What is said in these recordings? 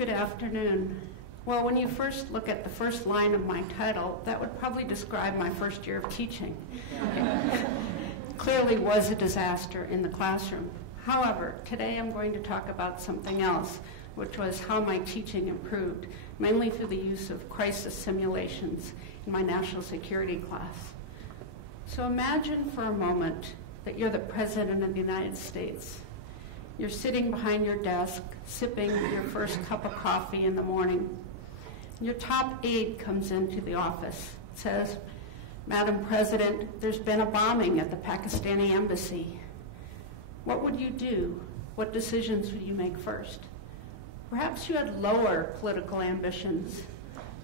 Good afternoon. Well, when you first look at the first line of my title, that would probably describe my first year of teaching. Clearly was a disaster in the classroom. However, today I'm going to talk about something else, which was how my teaching improved, mainly through the use of crisis simulations in my national security class. So imagine for a moment that you're the President of the United States. You're sitting behind your desk, sipping your first cup of coffee in the morning. Your top aide comes into the office, says, "Madam President, there's been a bombing at the Pakistani embassy." What would you do? What decisions would you make first? Perhaps you had lower political ambitions.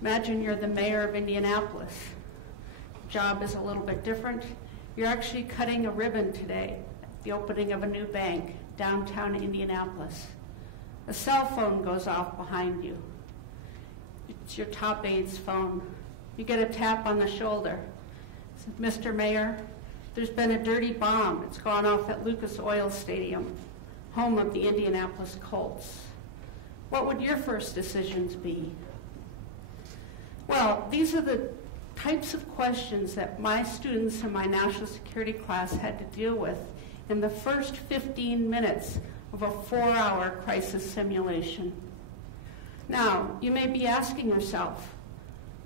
Imagine you're the mayor of Indianapolis. Job is a little bit different. You're actually cutting a ribbon today at the opening of a new bank downtown Indianapolis. A cell phone goes off behind you. It's your top aide's phone. You get a tap on the shoulder. Says, "Mr. Mayor, there's been a dirty bomb. It's gone off at Lucas Oil Stadium, home of the Indianapolis Colts." What would your first decisions be? Well, these are the types of questions that my students in my national security class had to deal with in the first 15 minutes of a 4-hour crisis simulation. Now, you may be asking yourself,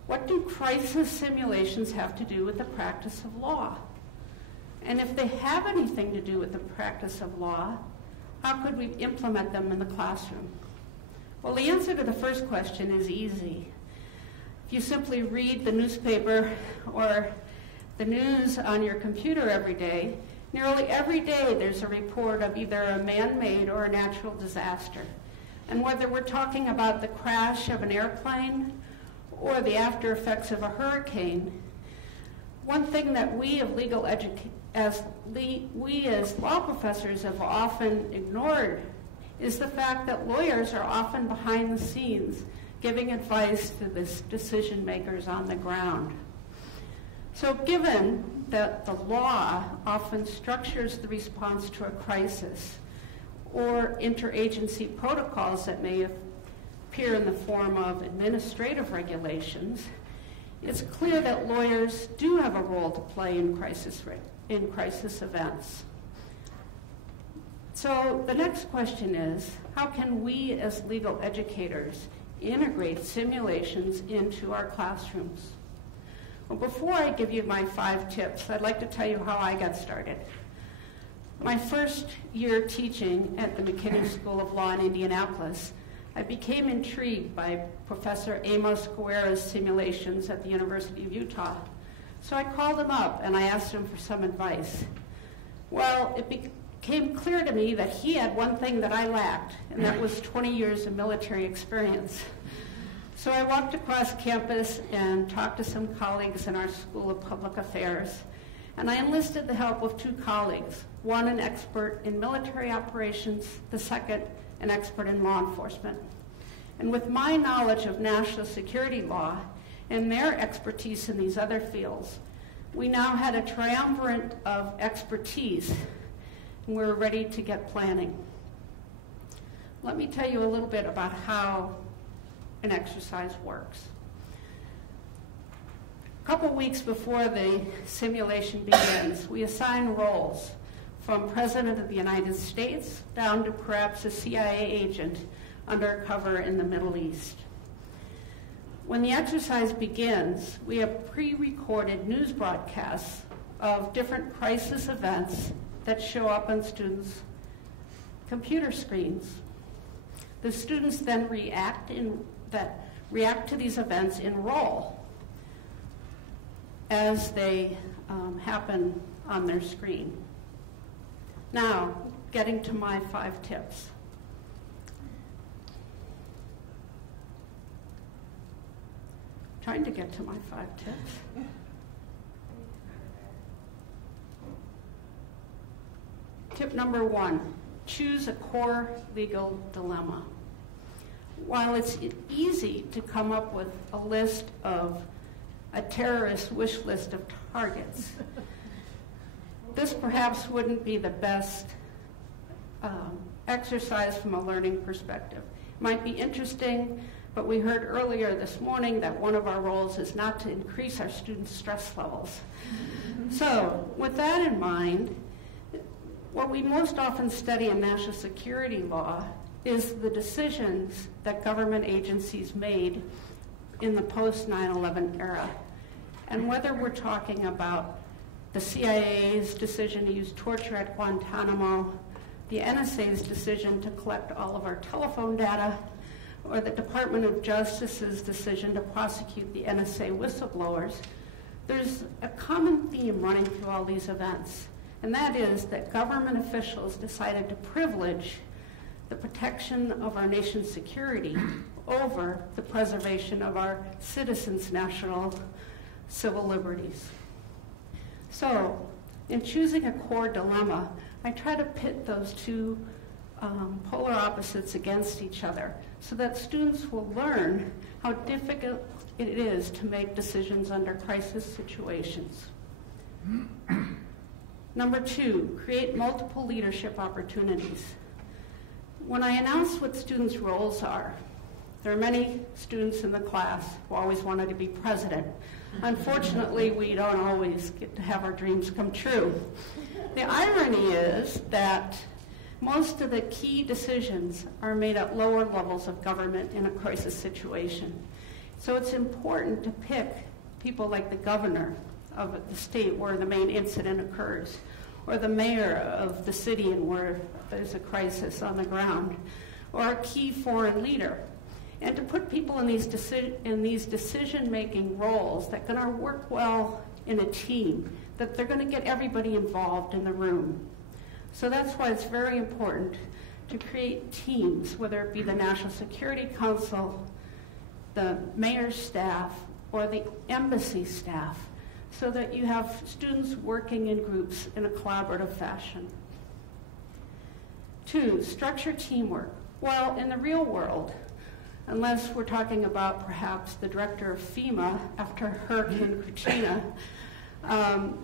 what do crisis simulations have to do with the practice of law? And if they have anything to do with the practice of law, how could we implement them in the classroom? Well, the answer to the first question is easy. If you simply read the newspaper or the news on your computer every day, nearly every day there's a report of either a man-made or a natural disaster. And whether we're talking about the crash of an airplane or the after effects of a hurricane, one thing that we as law professors have often ignored is the fact that lawyers are often behind the scenes giving advice to the decision makers on the ground. So given that the law often structures the response to a crisis or interagency protocols that may appear in the form of administrative regulations, it's clear that lawyers do have a role to play in crisis events. So the next question is, how can we as legal educators integrate simulations into our classrooms? Well, before I give you my 5 tips, I'd like to tell you how I got started. My first year teaching at the McKinney School of Law in Indianapolis, I became intrigued by Professor Amos Guerra's simulations at the University of Utah. So I called him up and I asked him for some advice. Well, it became clear to me that he had one thing that I lacked, and that was 20 years of military experience. So I walked across campus and talked to some colleagues in our School of Public Affairs, and I enlisted the help of 2 colleagues, one an expert in military operations, the second an expert in law enforcement. And with my knowledge of national security law and their expertise in these other fields, we now had a triumvirate of expertise, and we were ready to get planning. Let me tell you a little bit about how an exercise works. A couple weeks before the simulation begins, we assign roles from President of the United States down to perhaps a CIA agent undercover in the Middle East. When the exercise begins, we have pre-recorded news broadcasts of different crisis events that show up on students' computer screens. The students then react to these events in role as they happen on their screen. Now, getting to my 5 tips. Trying to get to my 5 tips. Tip number 1, choose a core legal dilemma. While it's easy to come up with a list of a terrorist wish list of targets, this perhaps wouldn't be the best exercise from a learning perspective. Might be interesting, but we heard earlier this morning that one of our roles is not to increase our students' stress levels. So, with that in mind, what we most often study in national security law is the decisions that government agencies made in the post-9/11 era. And whether we're talking about the CIA's decision to use torture at Guantanamo, the NSA's decision to collect all of our telephone data, or the Department of Justice's decision to prosecute the NSA whistleblowers, there's a common theme running through all these events, and that is that government officials decided to privilege the protection of our nation's security over the preservation of our citizens' national civil liberties. So, in choosing a core dilemma, I try to pit those two polar opposites against each other so that students will learn how difficult it is to make decisions under crisis situations. Number 2, create multiple leadership opportunities. When I announce what students' roles are, there are many students in the class who always wanted to be president. Unfortunately, we don't always get to have our dreams come true. The irony is that most of the key decisions are made at lower levels of government in a crisis situation. So it's important to pick people like the governor of the state where the main incident occurs, or the mayor of the city and where there's a crisis on the ground, or a key foreign leader. And to put people in these decision-making roles that are going to work well in a team, that they're going to get everybody involved in the room. So that's why it's very important to create teams, whether it be the National Security Council, the mayor's staff, or the embassy staff, so that you have students working in groups in a collaborative fashion. 2, structure teamwork. Well, in the real world, unless we're talking about perhaps the director of FEMA after Hurricane Katrina,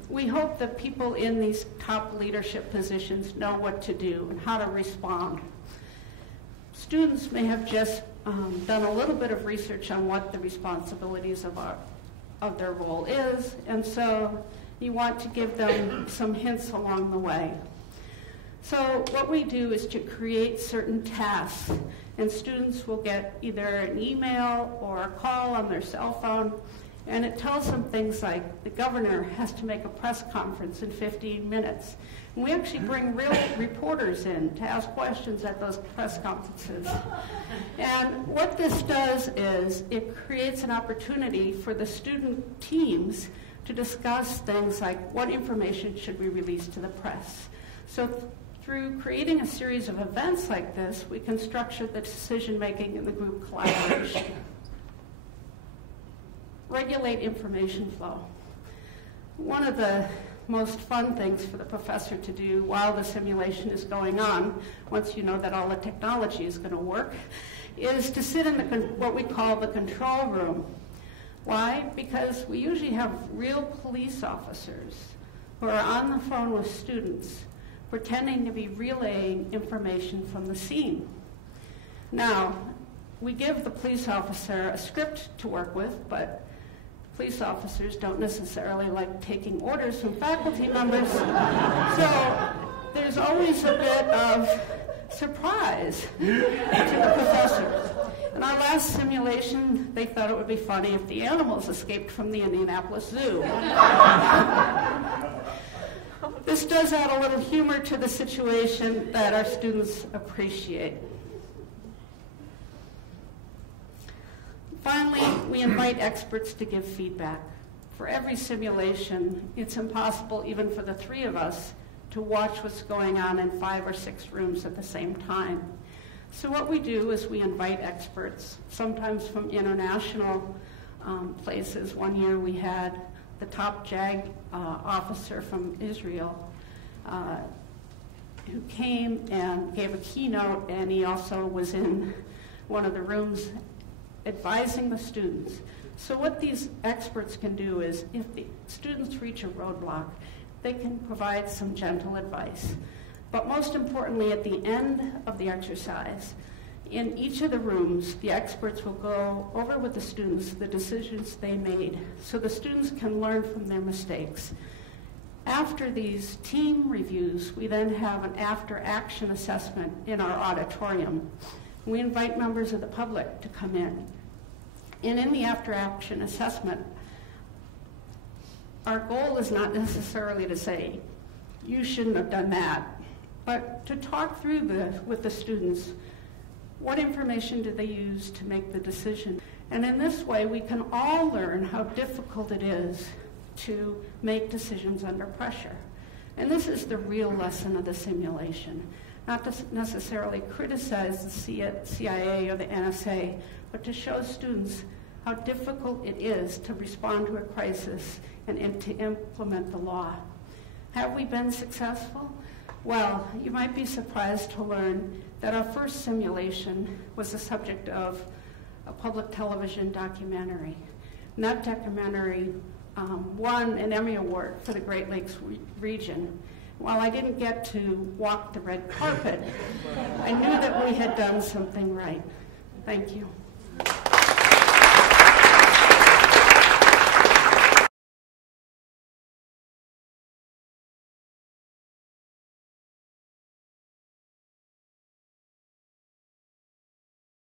we hope that people in these top leadership positions know what to do and how to respond. Students may have just done a little bit of research on what the responsibilities of their role is, and so you want to give them some hints along the way. So what we do is to create certain tasks, and students will get either an email or a call on their cell phone, and it tells them things like the governor has to make a press conference in 15 minutes. And we actually bring real reporters in to ask questions at those press conferences. And what this does is it creates an opportunity for the student teams to discuss things like what information should we release to the press. So through creating a series of events like this, we can structure the decision-making in the group collaboration. Regulate information flow. One of the most fun things for the professor to do while the simulation is going on, once you know that all the technology is going to work, is to sit in what we call the control room. Why? Because we usually have real police officers who are on the phone with students pretending to be relaying information from the scene. Now, we give the police officer a script to work with, but police officers don't necessarily like taking orders from faculty members. So there's always a bit of surprise to the professor. In our last simulation, they thought it would be funny if the animals escaped from the Indianapolis Zoo. This does add a little humor to the situation that our students appreciate. Finally, we invite experts to give feedback. For every simulation, it's impossible, even for the 3 of us, to watch what's going on in 5 or 6 rooms at the same time. So what we do is we invite experts, sometimes from international places. One year we had the top JAG officer from Israel who came and gave a keynote, and he also was in one of the rooms advising the students. So what these experts can do is, if the students reach a roadblock, they can provide some gentle advice. But most importantly, at the end of the exercise, In each of the rooms, the experts will go over with the students the decisions they made so the students can learn from their mistakes. After these team reviews, we then have an after-action assessment in our auditorium. We invite members of the public to come in. And in the after-action assessment, our goal is not necessarily to say, you shouldn't have done that, but to talk through with the students, what information did they use to make the decision? And in this way, we can all learn how difficult it is to make decisions under pressure. And this is the real lesson of the simulation. Not to necessarily criticize the CIA or the NSA, but to show students how difficult it is to respond to a crisis and to implement the law. Have we been successful? Well, you might be surprised to learn that our first simulation was the subject of a public television documentary. And that documentary won an Emmy Award for the Great Lakes region. While I didn't get to walk the red carpet, I knew that we had done something right. Thank you.